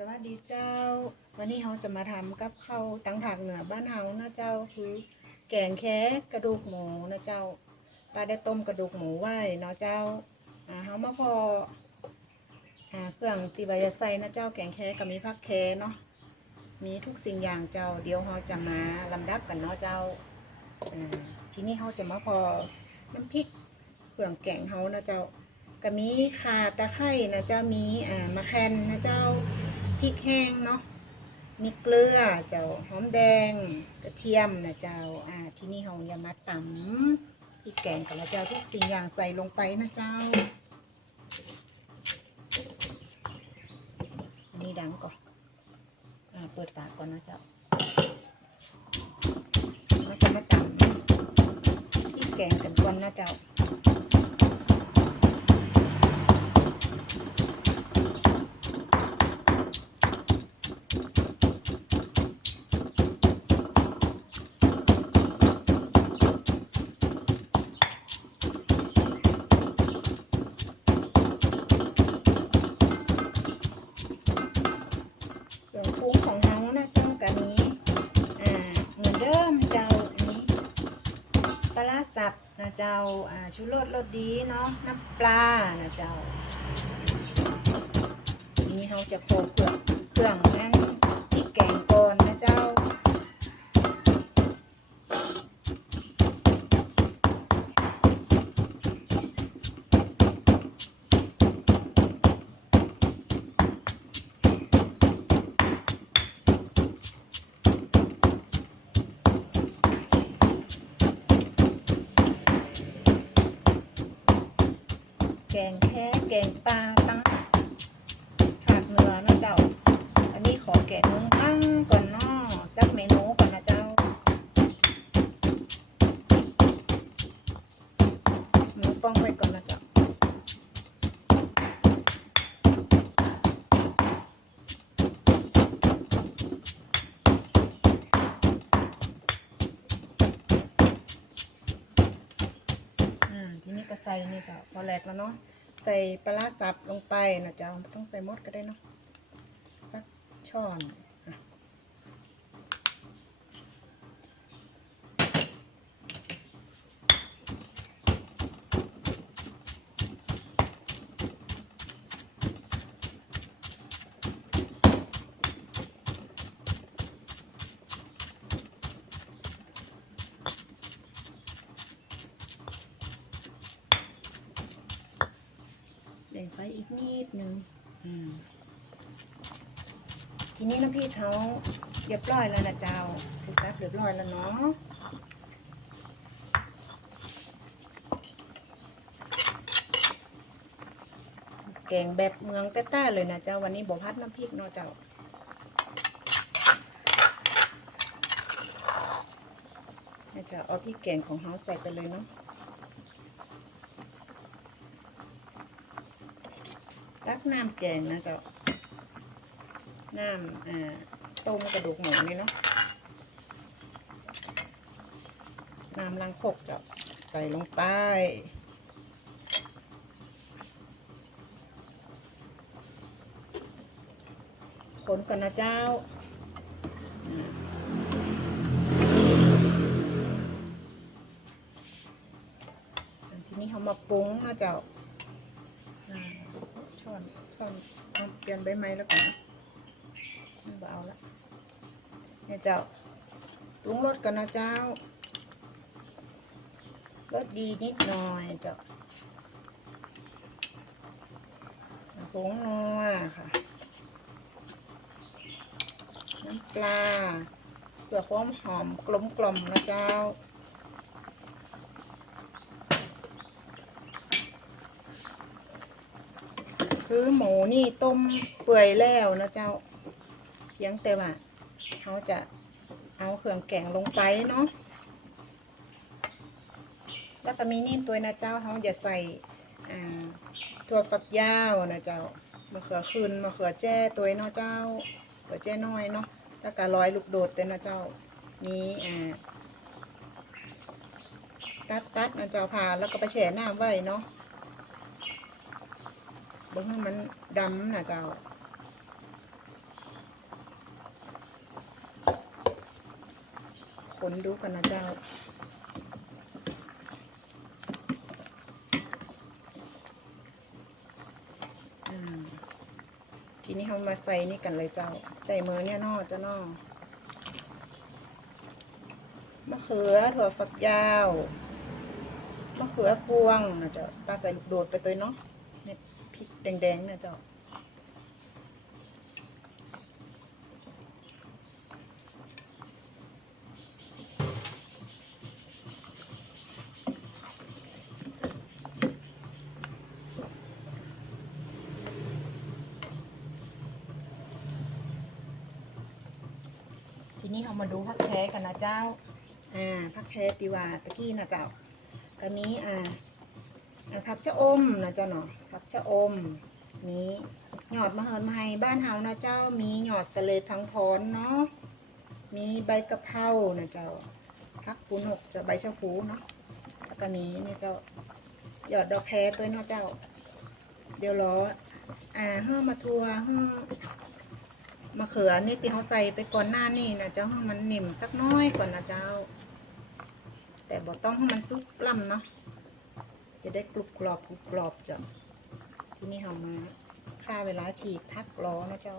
สวัสดีเจ้า วันนี้เราจะมาทำกับข้าวตังผักเหนือบ้านเฮานะเจ้าคือแกงแค่กระดูกหมูนะเจ้าป้าได้ต้มกระดูกหมูไว้เนาะเจ้าอ่าเฮามาพออ่าเครื่องตีใบใส่นะเจ้าแกงแค่ก็มีผักแค่เนาะมีทุกสิ่งอย่างเจ้า เดี๋ยวเราจะมาลำดับกันเนาะเจ้าอ่าทีนี้เราจะมาพอน้ำพริกเครื่องแกงเฮานะเจ้าก็มีข่าตะไคร่นะเจ้ามีอ่ามะแคนนะเจ้า พริกแห้งเนาะมีเกลือเจ้าหอมแดงกระเทียมนะเจ้าอ่าที่นี่เราอย่ามาตำพริกแกงกันนะเจ้าทุกสิ่งอย่างใส่ลงไปนะเจ้าอันนี้ดังก่อนอ่าเปิดปากก่อนนะเจ้าเราจะมาตำพริกแกงกันก่อนนะเจ้า เครื่องปรุงของเฮานะเจ้ากับนี้อ่าเหมือนเดิมเจ้าอันนี้ปลาร้าสับนะเจ้า อ่าชูรสรสดีเนาะน้ำปลานะเจ้าทีนี้เฮาจะโขลกเครื่องเครื่อง แค่แกงปลาตั้งภาคเนื้อนะเจ้า อันนี้ขอแกะนุ่งตั้งก่อนเนาะสักเมนูก่อนนะเจ้าหมูป้องไว้ก่อนนะเจ้าอ่าทีนี้ก็ใส่นี่เจ้าพอแหลกแล้วเนาะ ส่ปลาซับลงไปนะจ๊ะต้องใส่มดก็ได้เนาะสักช้อนอะเล่งไปอีกนิดนึงอืมที นี้น้ำพริกเขาเรียบร้อยแล้วนะเจ้าเสร็จสับเรียบร้อยแล้วเนาะแกงแบบเมืองใต้ๆเลยนะเจ้าวันนี้บอพัดน้ำพริกเนาะเจ้านะเจ้าเอาพริกแกงของเขาใส่ไปเลยเนาะตักน้ำแกงนะเจ้า น้ำต้มกระดูกหมูนี่เนาะน้ำล้างคกเจ้าใส่ลงไปคนก่อนนะเจ้าทีนี้เขามาปรุงนะเจ้าช้อนช้อนเอาเปลี่ยนใบไม้แล้วก่อนนะ เอาละเนี่ยเจ้าปรุงรสกันนะเจ้ารสดีนิดหน่อยเจ้าผงนัวค่ะ น้ำปลาเพื่อความหอมกลมกล่อมนะเจ้าคือหมูนี่ต้มเปื่อยแล้วนะเจ้า พียงแต่ว่าเขาจะเอาเครื่องแกงลงไปเนาะแล้วก็มีนี่ตัวนะเจ้าเขาจะใส่อ่าถั่วฝักยาวนะเจ้ามะเขือขึ้นมะเขือแจ้ตัวเนาะเจ้ามะเขือแจ้น้อยเนาะแล้วก็ร้อยลูกโดดเต้นนะเจ้ามีอ่าตัดตัดๆนะเจ้าผ่าแล้วก็ไปแช่น้ำไว้เนาะบ่ให้มันดำนะเจ้า คนดูกันนะเจ้า ทีนี้เรามาใส่นี่กันเลยเจ้า ใส่มือเนี่ยนอจ้าเนอมะเขือถั่วฝักยาวมะเขือพวงนะเจ้าปลาใส่โดดไปตัวเนาะเนี่ยพริกแดงๆนะเจ้า นี้เรามาดูผักแท้กันนะเจ้า อ่าผักแท้ติว่าตะกี้นะเจ้าก็มีอ่าอ่าผักชะอมนะเจ้าเนาะผักชะอม มีหยอดมะเหินมาให้บ้านเฮานะเจ้า มีหยอดสะเลดพังพรเนาะ มีใบกะเพรานะเจ้าผักปูนกจะใบชะพูเนาะแล้วก็นี้นี่เจ้าหยอดดอกแครตัวเนาะเจ้า เดี๋ยวรออ่าเฮือมาทัวเฮือ มะเขือนี่ที่เขาใส่ไปก่อนหน้านี่นะเจ้าให้มันนิ่มสักน้อยก่อนนะเจ้า แต่บอกต้องให้มันสุกล่ำเนาะจะได้กรุบกรอบกรุบกรอบจ้ะที่นี่เขามาค่าเวลาฉีดพักรอนะเจ้า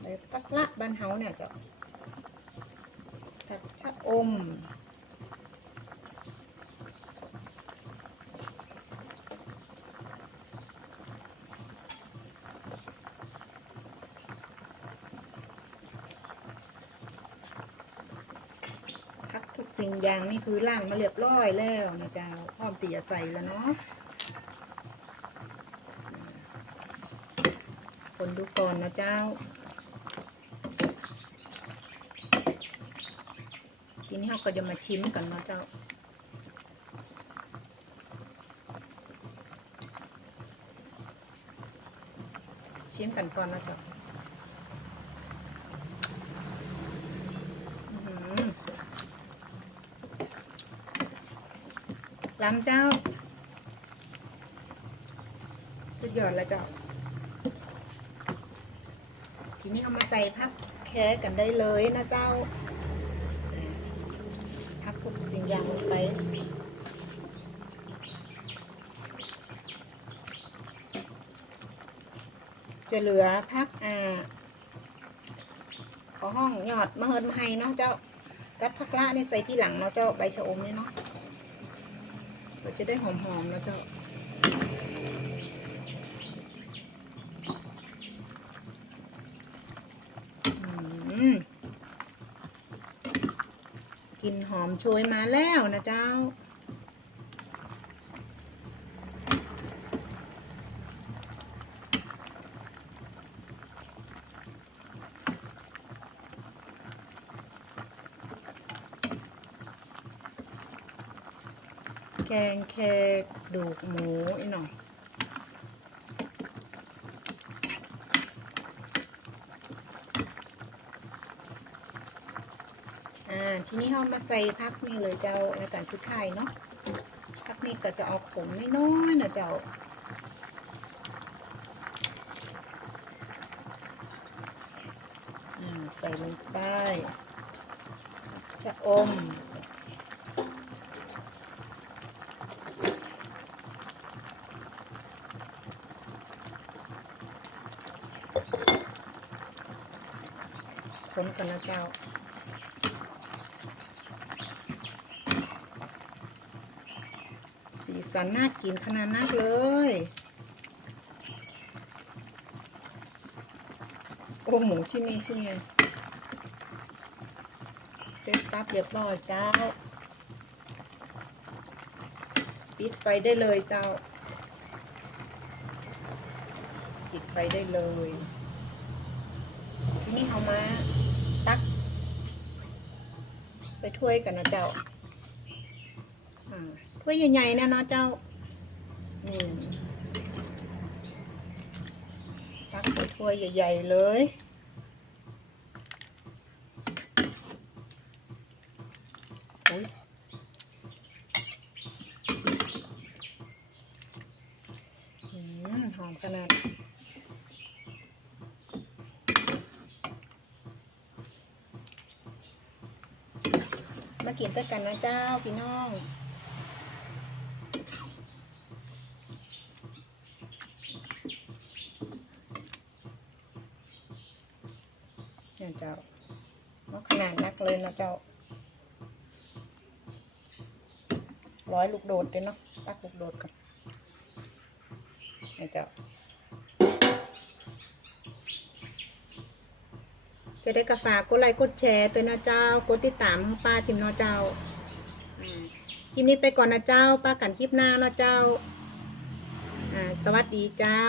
ไปปักละบ้านเฮาเนี่ยเจ้าผักชะอม สิ่งอย่างนี่คือล่างมาเรียบร้อยแล้วนะเจ้าพร้อมตีจะใส่แล้วเนาะคนดูก่อนนะเจ้าทีนี้เราก็จะมาชิมกันนะเจ้าชิมกันก่อนนะเจ้าอื้อหือ ล้ำเจ้า สุดยอดล้วเจ้า ทีนี้เอามาใส่พักแค่กันได้เลยนะเจ้า พักทุกสิ่งอย่างลงไปจะเหลือพักอ่าขอห้องยอดมะเฮินมาให้เนาะเจ้ากับพักละนี่ใส่ที่หลังเนาะเจ้าใบชะอมนี่เนาะ จะได้หอมๆนะเจ้าอืมกลินหอมโชยมาแล้วนะเจ้า กงแคกดูกหมูอีหน่อยอ่าทีนี้เรามาใส่พักนี่เลยเจ้าในการสุดไทยเนาะพักนี่ก็จะเอาขมน้อยๆนะเจ้าอ่าใส่ลงไปจะอม คนนนะเจ้าสีสันน่ากินขนาดนักเลยโอ้หมูชิ้นนี้ชิ้นนี้เซตซับเรียบร้อยเจ้า ปิดไฟได้เลยเจ้า ปิดไฟได้เลย ทีนี้เอามา ใส่ถ้วยกันนะเจ้าอ่าถ้วยใหญ่ๆนะเนาะเจ้า นี่ ตักใส่ถ้วยใหญ่ ๆ เลยอุ๊ยอืมหอมขนาด อ มากินด้วยกันนะเจ้าพี่น้องเนี่ยเจ้ามาขนาดนักเลยนะเจ้า ร้อยลูกโดดเลยเนาะตักลูกโดดกันเนี่ยเจ้า จะได้กระฝากกดไลค์กดแชร์ตัวนะเจ้ากดติดตามให้ป้าทิมเนาะเจ้าอ่าคลิปนี้ไปก่อนนะเจ้าป้ากันคลิปหน้าเนาะเจ้าอ่าสวัสดีเจ้า